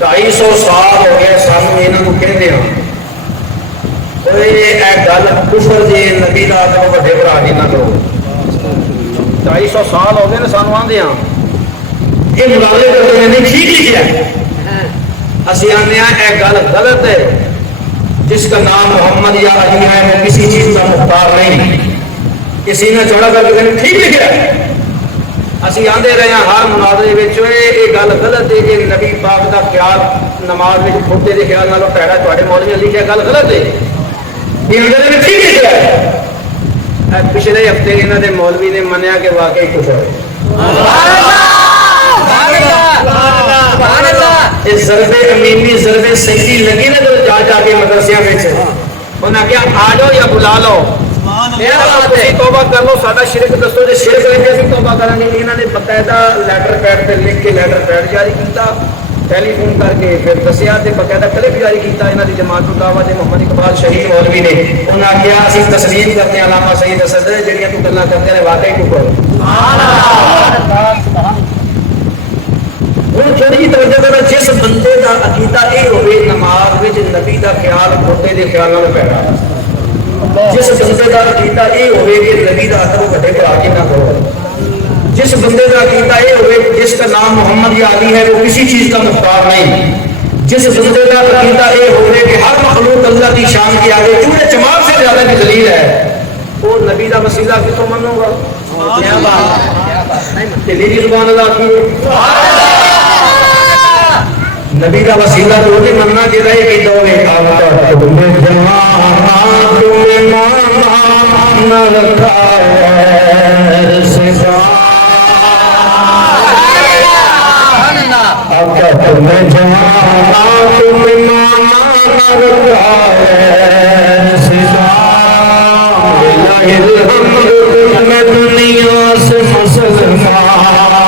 250 سال ہو گئے سانو یہاں کہتے ہیں گل کفر جی نبی کا تو وڈے برا جی نہ کرو 250 سال ہو گئے نا سانو آدھے ہاں یہ ملالے کرتے ہیں نہیں ٹھیک لکھا اسی آنے یہ گل غلط ہے جس کا نام محمد یا علی ہے وہ کسی چیز کا مختار نہیں کسی نے چوڑا کر کے ٹھیک لکھا اسی آدھے رہے ہیں ہر مناظرے یہ گل غلط ہے کہ نبی پاک کا خیال نماز میں کھوٹے کے خیال نالوں پیڑا تے مولوی لکھا گل غلط ہے یہ ٹھیک لکھا ہے پچھلے ہفتے یہاں کے مولوی نے منیا کہ واقعی کچھ ہے ضربے امینی ضربے صحیح لگی نا جو جا جا کے مدرسے میں انہیں کیا آ جاؤ یا بلا لو توبہ کر لو سارا شرک دسو جی شرک لے کے بھی توبہ کریں گے انہوں نے باقاعدہ لیٹر پیڈ پہ لکھ کے لیٹر پیڈ جاری کیا ٹیلی فون کر کے پھر دسیا باقاعدہ کلپ جاری کیا یہاں کی جماعت دعوت محمد اقبال شہید مولوی نے انہیں آخیا اسی تسلیم کرتے ہیں علامہ سید اسد جہاں تو گلا کرتے ہیں واقعی کو کرو ہوں تھوڑی جی توجہ کرو جس بندے کا عقیدہ یہ ہوئے نماز میں نبی کا خیال کھوٹے کے خیال میں پیدا جس بندے کا عقیدہ یہ ہوئے کہ نبی کا ادب وڈے بڑا کے نہ کرو جس بندے کا عقیدہ یہ ہوئے جس کا نام محمد یا علی ہے وہ کسی چیز کا مختار نہیں جس بندے کا عقیدہ یہ ہوئے کہ ہر مخلوق اللہ کی شان کے آگے چوڑے چمار سے زیادہ کی دلیل ہے وہ نبی کا وسیلہ کتوں منو گا دلیل زبان اللہ کی نبی کا وسیلہ تو نہیں مننا کہ رہے کہ دو میں دنیا سے مسلمان